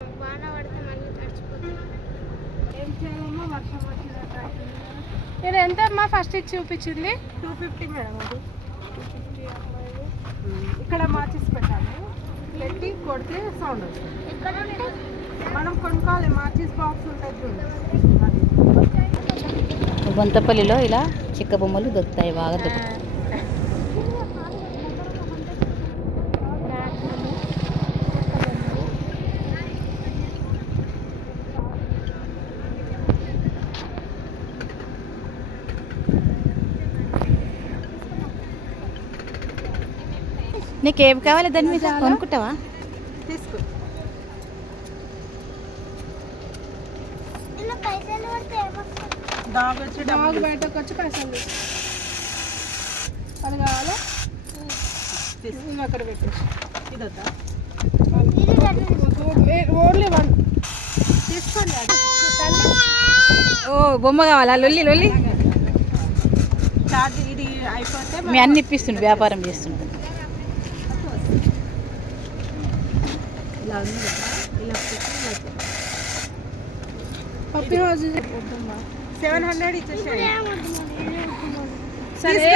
వాన పడితే మళ్ళీ తడిచిపోతుంది. ఏం చేయాలమ్మా, వర్షం వచ్చినట్టు. నేను ఎంత అమ్మా ఫస్ట్ ఇచ్చి చూపించింది? 250 మేడం. అది 250. ఇక్కడ మాచిస్ పెట్టాలి, పెట్టి కొడితే సౌండ్ వస్తుంది. ఎక్కడ ఉంటాయి? మనం కొనుక్కోవాలి, మాచిస్ బాక్స్ ఉంటుంది చూడండి. బొంతపల్లిలో ఇలా చిక్క బొమ్మలు దొరుకుతాయి, బాగా దొరుకుతాయి. నీకేం కావాలి దాని మీద కొనుక్కుంటావా? తీసుకో. ఇలా పైసలు పడితే ఏమొస్తుంది? డాగ్ వచ్చి డాగ్ బయటకు వచ్చి పైసలు అది కావాలా? తీసుకుని అక్కడ పెట్టేసి ఇదొద్దా? ఓన్లీ వన్ తీసుకోండి. అది ఓ బొమ్మ కావాలా? లొల్లి లొల్లి చార్జ్ ఇది అయిపోతే మీ అన్ని ఇప్పిస్తుండు, వ్యాపారం చేస్తుండు. ఇలా ఉంది కదా, ఇలా పెట్టి ఇలా పప్పి హౌస్ 700 ఇచ్చేసేయండి. సరే